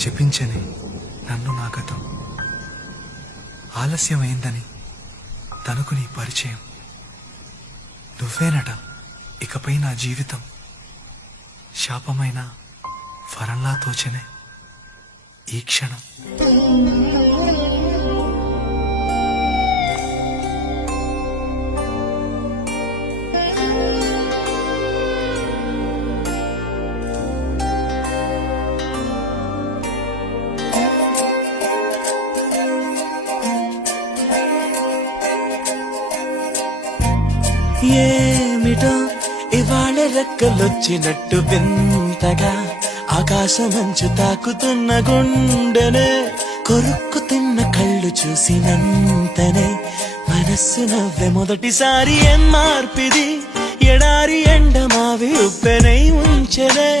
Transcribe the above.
శపించని నన్ను నా గతం ఆలస్యమైందని తనకు నీ పరిచయం నువ్వేనట ఇకపై నా జీవితం శాపమైన ఫరంలా తోచనే ఈ క్షణం ఏమిటో ఇవాళ రెక్కలొచ్చినట్టు వింతగా ఆకాశమంచు తాకుతున్న గుండెనే కొరుక్కు తిన్న కళ్ళు చూసినంతనే మనస్సు నవ్వె మొదటిసారి ఏం ఎడారి ఎండమావి ఉప్పెనై ఉంచెనే